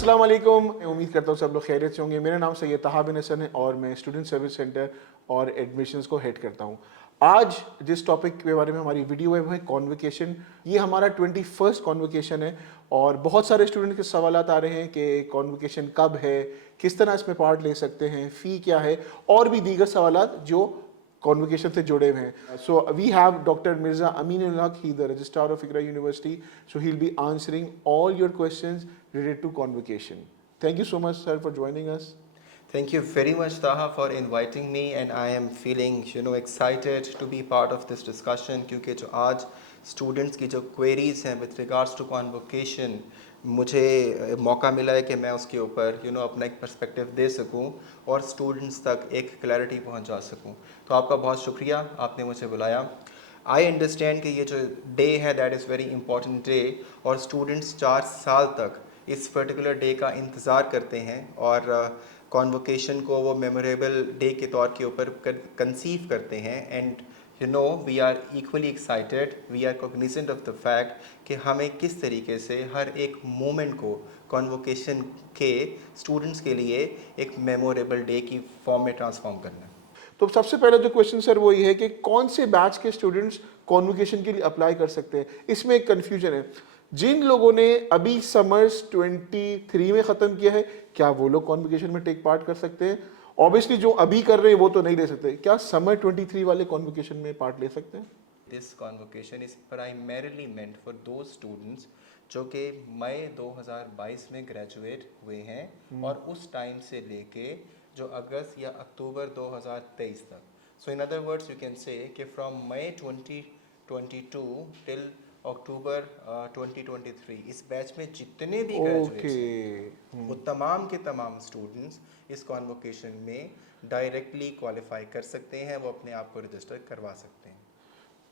अस्सलाम वालेकुम। मैं उम्मीद करता हूँ सब लोग खैरियत से होंगे। मेरा नाम सैयद तहा बिन हसन है और मैं स्टूडेंट सर्विस सेंटर और एडमिशन्स को हेड करता हूँ। आज जिस टॉपिक के बारे में हमारी वीडियो है वो है कॉन्वोकेशन। ये हमारा 21st कॉन्वोकेशन है और बहुत सारे स्टूडेंट के सवाल आ रहे हैं कि कॉन्वोकेशन कब है, किस तरह इसमें पार्ट ले सकते हैं, फ़ी क्या है और भी दीगर सवाल जो कॉन्वोकेशन से जुड़े हुए हैं। So we have doctor Mirza Aminul Haq, he the registrar of Iqra university, so he will be answering all your questions related to convocation. Thank you so much, sir, for joining us. Thank you very much, Taha, for inviting me, and I am feeling, excited to be part of this discussion क्योंकि जो आज students की जो queries हैं with regards to convocation, मुझे मौका मिला है कि मैं उसके ऊपर अपना एक perspective दे सकूं और students तक एक clarity पहुंचा सकूं। तो आपका बहुत शुक्रिया, आपने मुझे बुलाया। आई अंडरस्टैंड कि ये जो डे है that is very important day और स्टूडेंट्स 4 साल तक इस पर्टिकुलर डे का इंतज़ार करते हैं और कॉन्वोकेशन को वो मेमोरेबल डे के तौर के ऊपर कंसीव करते हैं। And we are equally excited, we are cognizant of the fact कि हमें किस तरीके से हर एक मोमेंट को कॉन्वोकेशन के स्टूडेंट्स के लिए एक मेमोरेबल डे की फॉर्म में ट्रांसफॉर्म करना है। तो सबसे पहला जो क्वेश्चन सर वो ये है कि कौन से बैच के स्टूडेंट्स कॉन्वोकेशन के लिए अप्लाई कर सकते हैं। इसमें एक कन्फ्यूजन है, जिन लोगों ने अभी समर्स 23 में ख़त्म किया है क्या वो लोग कॉन्वोकेशन में टेक पार्ट कर सकते हैं? ऑब्वियसली जो अभी कर रहे हैं वो तो नहीं ले सकते, क्या समर 23 वाले कॉन्वोकेशन में पार्ट ले सकते हैं? This convocation is primarily meant for दो स्टूडेंट्स जो कि मई 2022 में ग्रेजुएट हुए हैं और उस टाइम से लेके जो अगस्त या अक्टूबर 2023 तक। So in other words you can say कि फ्रॉम मई 2022 टिल अक्टूबर 2023 इस बैच में जितने भी ग्रेजुएट्स हैं वो तमाम के तमाम स्टूडेंट्स इस कॉन्वोकेशन में डायरेक्टली क्वालिफाई कर सकते हैं, वो अपने आप को रजिस्टर करवा सकते हैं।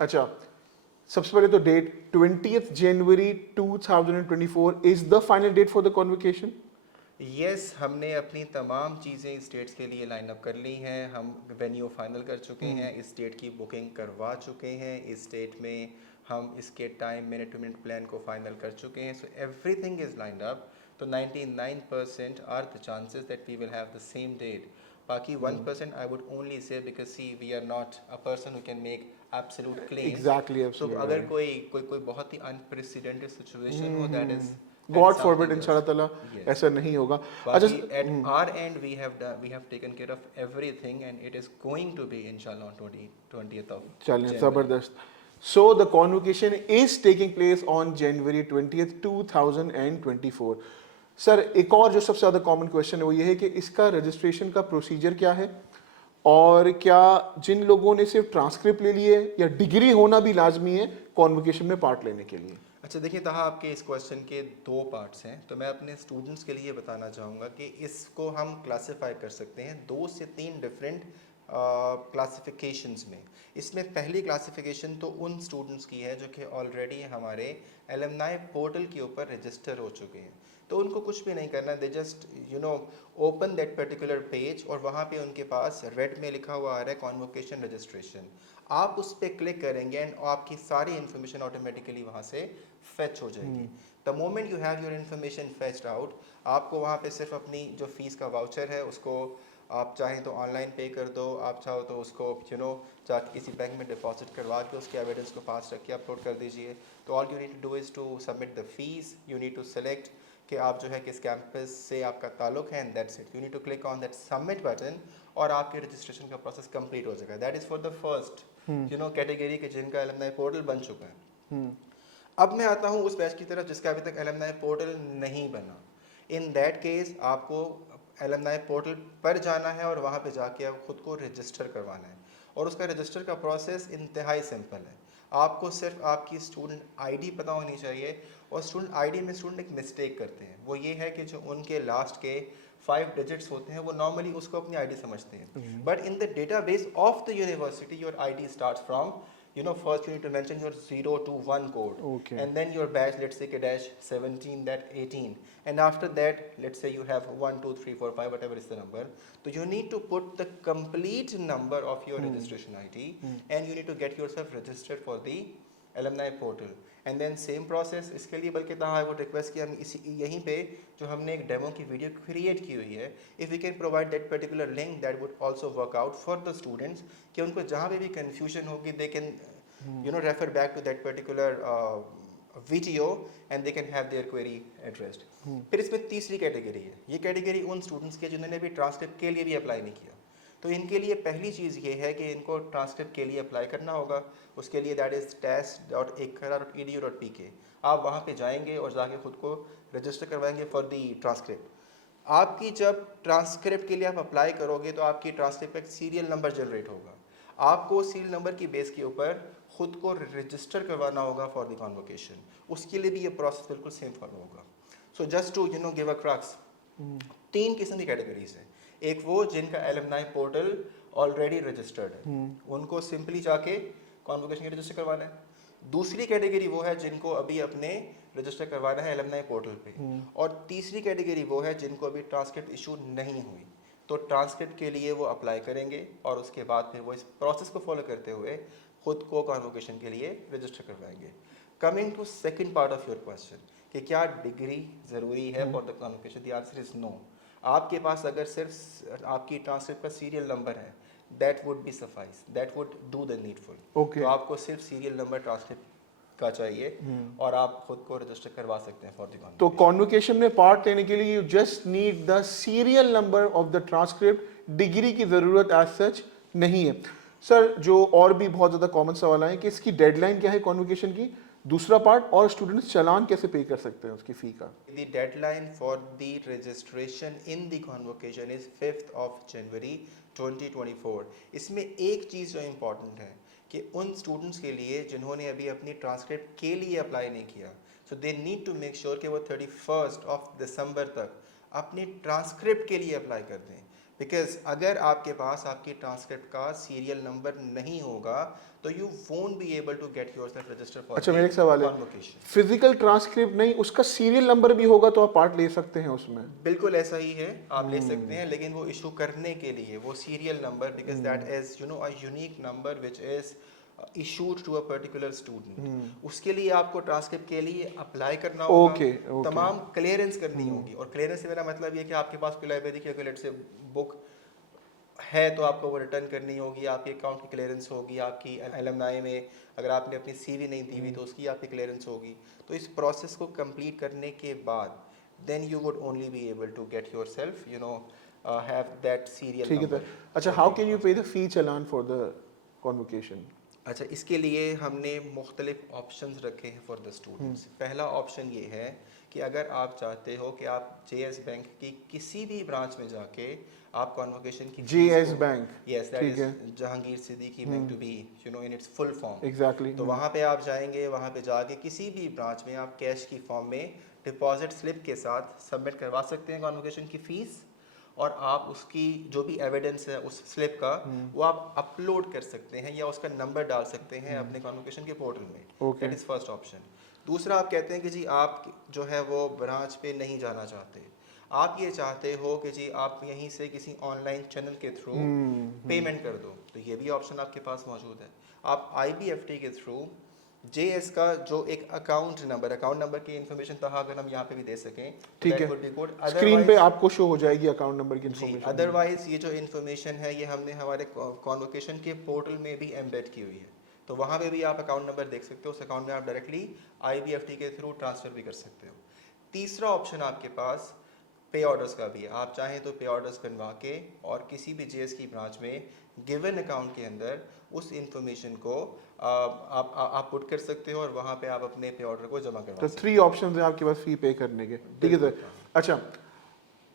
अच्छा, सबसे पहले तो date 20th January 2024 is the final date for the convocation? Yes, हमने अपनी तमाम चीज़ें इस डेट्स के लिए लाइन अप कर ली हैं। हम वेन्यू फाइनल कर चुके हैं, इस डेट की बुकिंग करवा चुके हैं, इस डेट में हम इसके time minute to minute plan को फाइनल कर चुके हैं। So everything is lined up. तो 99% are the chances that we will have the same date. बाकी 1% I would only say because see we are not a person who can make absolute claim. Exactly, तो अगर कोई बहुत ही unprecedented situation हो that is God forbid, इंशाल्लाह ताला ऐसा नहीं होगा। अच्छा, at our end we have taken care of everything and it is going to be inshallah on 20th of चलिए, January. जबरदस्त। So the convocation is taking place on January 20th 2024। Sir, एक और जो सबसे ज़्यादा कॉमन क्वेश्चन है वो ये है कि इसका रजिस्ट्रेशन का प्रोसीजर क्या है और क्या जिन लोगों ने सिर्फ ट्रांसक्रिप्ट ले लिए या डिग्री होना भी लाजमी है कॉन्वोकेशन में पार्ट लेने के लिए? अच्छा देखिए तहा, आपके इस क्वेश्चन के दो पार्ट्स हैं। तो मैं अपने स्टूडेंट्स के लिए बताना चाहूँगा कि इसको हम क्लासिफाई कर सकते हैं 2 से 3 डिफरेंट क्लासिफिकेशंस में। इसमें पहली क्लासिफिकेशन तो उन स्टूडेंट्स की है जो कि ऑलरेडी हमारे एलुमनाई पोर्टल के ऊपर रजिस्टर हो चुके हैं। तो उनको कुछ भी नहीं करना, they just open that particular page और वहाँ पे उनके पास रेड में लिखा हुआ आ रहा है कॉन्वोकेशन रजिस्ट्रेशन। आप उस पर क्लिक करेंगे एंड आपकी सारी इन्फॉर्मेशन ऑटोमेटिकली वहाँ से फेच हो जाएगी। The moment you have your information fetched out, आपको वहाँ पे सिर्फ अपनी जो फीस का वाउचर है उसको आप चाहें तो ऑनलाइन पे कर दो, आप चाहो तो उसको जाके किसी बैंक में डिपॉजिट करवा के उसके एविडेंस को पास रख के अपलोड कर दीजिए। तो all you need to do is to submit the fees, you need to select कि आप जो है किस कैंपस से आपका ताल्लुक है and that's it. You need to click on that submit button और आपके रजिस्ट्रेशन का प्रोसेस कंप्लीट हो जाएगा। That is for the first category के जिनका एलुमनाई पोर्टल बन चुका है। अब मैं आता हूँ उस बैच की तरफ जिसका अभी तक एलुमनाई पोर्टल नहीं बना। इन दैट केस आपको एलुमनाई पोर्टल पर जाना है और वहाँ पे जाके आप खुद को रजिस्टर करवाना है और उसका रजिस्टर का प्रोसेस इंतहाई सिंपल है। आपको सिर्फ आपकी स्टूडेंट आईडी पता होनी चाहिए और स्टूडेंट आईडी में स्टूडेंट एक मिस्टेक करते हैं, वो ये है कि जो उनके लास्ट के 5 डिजिट्स होते हैं वो नॉर्मली उसको अपनी आईडी समझते हैं। But in the database of the university your ID starts from first you need to mention your 0 to 1 code. Okay. And then your batch, let's say dash 17, that 18. And after that, let's say you have 1, 2, 3, 4, 5, whatever is the number. So you need to put the complete number of your registration ID and you need to get yourself registered for the alumni portal and then same process इसके लिए बल्कि I would request कि हम इसी यहीं पे जो हमने एक डेमो की वीडियो क्रिएट की हुई है, if we can provide that particular link that would also work out for the students, कि उनको जहाँ पे भी कन्फ्यूजन होगी they can refer back to that particular video and they can have their query addressed. फिर इसमें तीसरी category है, ये कैटेगरी उन स्टूडेंट्स के जिन्होंने भी ट्रांसक्रिप्ट के लिए भी अप्लाई नहीं किया। तो इनके लिए पहली चीज़ ये है कि इनको ट्रांसक्रिप्ट के लिए अप्लाई करना होगा। उसके लिए दैट इज़ test.ekara.edu.pk, आप वहाँ पे जाएंगे और जाके खुद को रजिस्टर करवाएंगे फॉर दी ट्रांसक्रिप्ट। आपकी जब ट्रांसक्रिप्ट के लिए आप अप्लाई करोगे तो आपकी ट्रांसक्रिप्ट का एक सीरियल नंबर जनरेट होगा। आपको सीरियल नंबर की बेस के ऊपर खुद को रजिस्टर करवाना होगा फॉर द कॉन्वोकेशन। उसके लिए भी ये प्रोसेस बिल्कुल सेम फॉलो होगा। So just to give a crux, 3 किस्म की कैटेगरीज हैं। एक वो जिनका एलमनाई पोर्टल ऑलरेडी रजिस्टर्ड है, उनको सिंपली जाके कॉन्वोकेशन के रजिस्टर करवाना है। दूसरी कैटेगरी वो है जिनको अभी अपने रजिस्टर करवाना है एलमनाई पोर्टल पे। और तीसरी कैटेगरी वो है जिनको अभी ट्रांसक्रिप्ट इशू नहीं हुई, तो ट्रांसक्रिप्ट के लिए वो अप्लाई करेंगे और उसके बाद फिर वो इस प्रोसेस को फॉलो करते हुए खुद को कॉन्वोकेशन के लिए रजिस्टर करवाएंगे। Coming to second part of your question कि क्या डिग्री ज़रूरी है for the convocation, the answer is no. आपके पास अगर सिर्फ आपकी ट्रांसक्रिप्ट का सीरियल नंबर है, that would be suffice, that would do the needful. Okay. तो आपको सिर्फ सीरियल नंबर ट्रांसक्रिप्ट का चाहिए और आप खुद को रजिस्टर करवा सकते हैं फॉर द कॉन्वोकेशन। तो कॉन्वोकेशन में पार्ट लेने के लिए you just need the serial number of the transcript, degree की ज़रूरत एज सच नहीं है। सर, जो और भी बहुत ज़्यादा कॉमन सवाल आए कि इसकी डेडलाइन क्या है कॉन्वोकेशन की, दूसरा पार्ट, और स्टूडेंट्स चालान कैसे पे कर सकते हैं उसकी फ़ी का? The deadline for the registration in the convocation is 5th of January 2024। इसमें एक चीज़ जो इम्पॉर्टेंट है कि उन स्टूडेंट्स के लिए जिन्होंने अभी अपनी ट्रांसक्रिप्ट के लिए अप्लाई नहीं किया, so they need to make sure कि वो 31st of December तक अपनी ट्रांसक्रिप्ट के लिए अप्लाई कर दें। बिकॉज अगर आपके पास आपकी ट्रांसक्रिप्ट का सीरियल नंबर नहीं होगा तो you won't be able to get yourself register for अच्छा, मेरा एक सवाल है, कॉन्वोकेशन। फिजिकल ट्रांसक्रिप्ट नहीं, उसका सीरियल नंबर भी होगा तो आप पार्ट ले सकते हैं उसमें? बिल्कुल ऐसा ही है, आप ले सकते हैं, लेकिन वो इशू करने के लिए वो serial number, because that is a unique number which is issued to a particular student, उसके लिए आपको ट्रांसक्रिप्ट के लिए अप्लाई करना होगा। Okay. तमाम क्लियरेंस करनी होगी, और क्लियरेंस से मेरा मतलब ये कि आपके पास कोई लाइब्रेरी की अगर से बुक है तो आपको वो रिटर्न करनी होगी, आपके अकाउंट की क्लियरेंस होगी, आपकी एलमनाई में अगर आपने अपनी सीवी नहीं दी हुई तो उसकी आपकी क्लियरेंस होगी। तो इस प्रोसेस को कंप्लीट करने के बाद then you would only be able to get yourself have that serial ठीक है नंबर। सर। अच्छा, how can you pay the fee challan for the convocation? अच्छा, इसके लिए हमने मुख्तलिफ ऑप्शंस रखे हैं फॉर द स्टूडेंट्स। पहला ऑप्शन ये है कि अगर आप चाहते हो कि आप JS बैंक की किसी भी ब्रांच में जाके आप कॉन्वोकेशन की JS बैंक, यस, दैट ठीक है। Is Jahangir Siddiqui bank to be in its full form. Exactly. तो वहाँ पे आप जाएंगे, वहाँ पे जाके किसी भी ब्रांच में आप कैश की फॉर्म में डिपॉजिट स्लिप के साथ सबमिट करवा सकते हैं कॉन्वोकेशन की फ़ीस, और आप उसकी जो भी एविडेंस है उस स्लिप का वो आप अपलोड कर सकते हैं या उसका नंबर डाल सकते हैं अपने कॉन्वोकेशन के पोर्टल में। Okay. That is first option. दूसरा, आप कहते हैं कि जी आप जो है वो ब्रांच पे नहीं जाना चाहते, आप ये चाहते हो कि जी आप यहीं से किसी ऑनलाइन चैनल के थ्रू पेमेंट कर दो, तो ये भी ऑप्शन आपके पास मौजूद है। आप IBFT के थ्रू JS का जो एक अकाउंट नंबर की इन्फॉर्मेशन तहा अगर हम यहाँ पे भी दे सकें, ठीक that है, would be good। स्क्रीन पे आपको शो हो जाएगी अकाउंट नंबर की जी, इन्फॉर्मेशन। अदरवाइज ये जो इन्फॉर्मेशन है ये हमने हमारे कॉन्वोकेशन के पोर्टल में भी एम्बेड की हुई है, तो वहाँ पे भी आप अकाउंट नंबर देख सकते हो, उस अकाउंट में आप डायरेक्टली IBFT के थ्रू ट्रांसफ़र भी कर सकते हो। तीसरा ऑप्शन आपके पास पे ऑर्डर्स का भी है, आप चाहें तो पे ऑर्डर्स बनवा के और किसी भी JS की ब्रांच में गिवन अकाउंट के अंदर उस इंफॉर्मेशन को आप पुट कर सकते हो और वहाँ पे आप अपने पे ऑर्डर को जमा करवा तो सकते 3 ऑप्शंस हैं आपके पास फी पे करने के, ठीक है सर। बिल्कुल। अच्छा,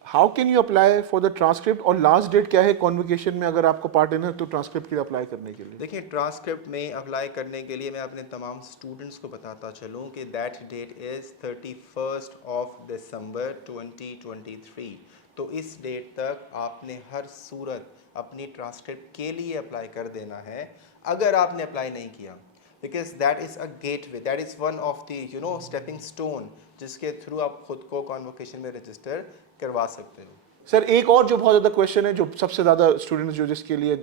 how can you apply for the transcript, और लास्ट डेट क्या है कॉन्वोकेशन में अगर आपको पार्ट लेना है तो ट्रांसक्रिप्ट के लिए अप्लाई करने के लिए? देखिए, ट्रांसक्रिप्ट में अप्लाई करने के लिए मैं अपने तमाम स्टूडेंट्स को बताता चलूँ कि that that is 31st of December 2023। तो इस डेट तक आपने हर सूरत अपनी ट्रांसक्रिप्ट के लिए अप्लाई कर देना है अगर आपने अप्लाई नहीं किया, because that is a gateway, that is one of the stepping stone जिसके थ्रू आप खुद को कॉन्वोकेशन में रजिस्टर करवा सकते हो। सर एक और जो बहुत ज़्यादा क्वेश्चन है, जो सबसे ज़्यादा स्टूडेंट्स जो जिसके लिए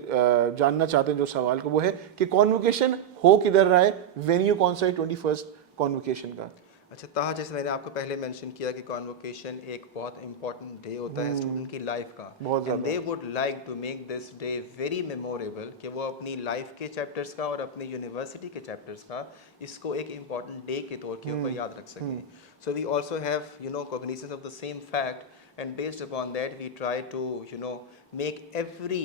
जानना चाहते हैं जो सवाल को, वो है कि कॉन्वोकेशन हो किधर रहा है, वेन्यू कौन सा है 21st कॉन्वोकेशन का? अच्छा ताहा, जैसे मैंने आपको पहले मेंशन किया कि कॉन्वोकेशन एक बहुत इंपॉर्टेंट डे होता है स्टूडेंट की लाइफ का, बहुत एंड दे ज़्यादा। Would like to make this day very memorable, कि वो अपनी लाइफ के चैप्टर्स का और अपनी यूनिवर्सिटी के चैप्टर्स का इसको एक इंपॉर्टेंट डे के तौर के ऊपर याद रख सकें. So we also have cognizance of the same fact, and based upon that we try to make every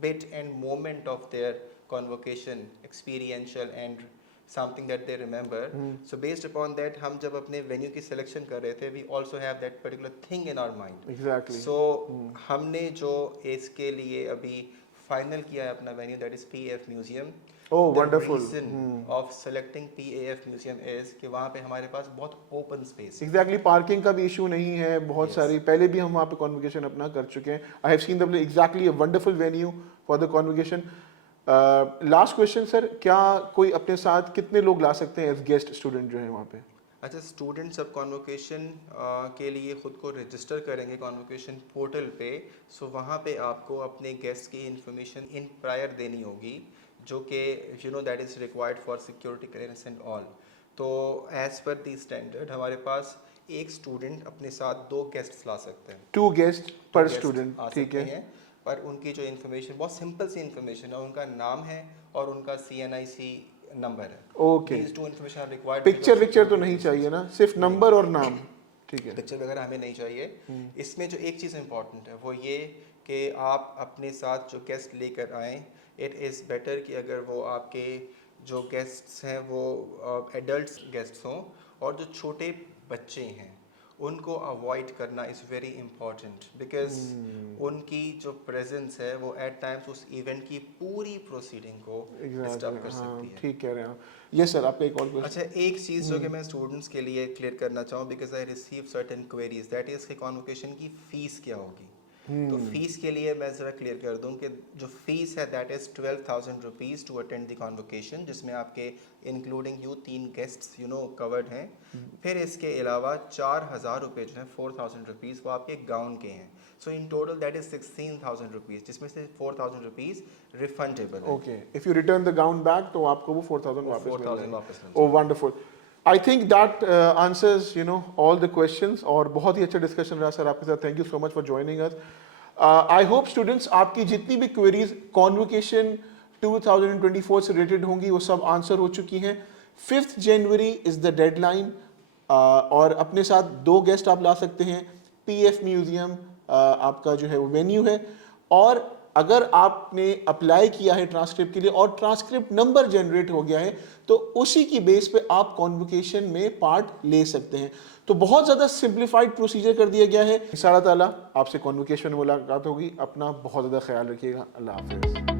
bit and moment of their convocation experiential and something that they remember. So based upon that, हम जब अपने venue की selection कर रहे थे, we also have that particular thing in our mind. Exactly. So हमने जो इसके लिए अभी final किया है अपना venue, that is PAF Museum. Oh, The wonderful. reason of selecting PAF Museum is कि वहाँ पे हमारे पास बहुत open space है. एग्जैक्टली पार्किंग का भी इशू नहीं है, बहुत Yes. सारी पहले भी हम वहाँ पे कॉन्वोकेशन अपना कर चुके हैं. I have seen the exactly a wonderful venue for the convocation. Last question sir, क्या कोई अपने साथ कितने लोग ला सकते हैं एज गेस्ट स्टूडेंट जो है वहाँ पे? अच्छा, स्टूडेंट्स अब कॉन्वोकेशन के लिए ख़ुद को रजिस्टर करेंगे कॉन्वोकेशन पोर्टल पे. सो वहाँ पे आपको अपने गेस्ट की इंफॉर्मेशन इन प्रायर देनी होगी, जो कि that is required for security clearance and all. तो एज़ पर दी स्टैंडर्ड हमारे पास एक स्टूडेंट अपने साथ 2 गेस्ट्स ला सकते हैं. 2 गेस्ट पर guest स्टूडेंट, आ ठीक सकते है. हैं, पर उनकी जो इन्फॉर्मेशन बहुत सिंपल सी इन्फॉर्मेशन है, उनका नाम है और उनका CNIC नंबर है. Okay. These 2 information are required. Picture विक्चर तो नहीं चाहिए ना, सिर्फ नंबर और नाम? ठीक है. पिक्चर वगैरह हमें नहीं चाहिए. इसमें जो एक चीज़ इंपॉर्टेंट है वो ये कि आप अपने साथ जो गेस्ट लेकर आएँ, इट इज़ बेटर कि अगर वो आपके जो गेस्ट्स हैं वो एडल्ट गेस्ट्स हों, और जो छोटे बच्चे हैं उनको अवॉइड करना इज़ वेरी इंपॉर्टेंट, बिकॉज उनकी जो प्रेजेंस है वो एट टाइम्स उस इवेंट की पूरी प्रोसीडिंग को डिस्टर्ब कर सकती है. ठीक कह रहे हैं आप. यस सर, आपका एक और क्वेश्चन. अच्छा, एक चीज़ जो कि मैं स्टूडेंट्स के लिए क्लियर करना चाहूँ, because I receive certain queries, that is कि कॉन्वोकेशन की फ़ीस क्या होगी. तो फीस के लिए मैं ज़रा क्लियर कर दूं कि जो फीस है that is 12,000 rupees to attend the convocation, जिसमें आपके इंक्लूडिंग यू 3 गेस्ट्स कवर्ड हैं. फिर इसके अलावा 4,000 रुपये जो है 4,000 रुपीज़ वो आपके गाउन के हैं. So in total that is 16,000 rupees, जिसमें से 4,000 रुपीज़ रिफंडेबल है. Okay, if you return the gown back तो आपको वो 4,000 वापस मिल 4,000 जाएगा. वापस मिल oh wonderful. I think that answers all the questions, और बहुत ही अच्छा डिस्कशन रहा सर आपके साथ. Thank you so much for joining us. I hope students आपकी जितनी भी क्वेरीज कॉन्वोकेशन 2024 से रिलेटेड होंगी वो सब आंसर हो चुकी हैं. 5th January is the deadline, और अपने साथ 2 गेस्ट आप ला सकते हैं. PF म्यूजियम आपका जो है वो वेन्यू है, और अगर आपने अप्लाई किया है ट्रांसक्रिप्ट के लिए और ट्रांसक्रिप्ट नंबर जनरेट हो गया है तो उसी की बेस पे आप कॉन्वोकेशन में पार्ट ले सकते हैं. तो बहुत ज़्यादा सिंप्लीफाइड प्रोसीजर कर दिया गया है. इंशाअल्लाह ताला आपसे कॉन्वोकेशन में मुलाकात होगी. अपना बहुत ज़्यादा ख्याल रखिएगा. अल्लाह हाफिज़.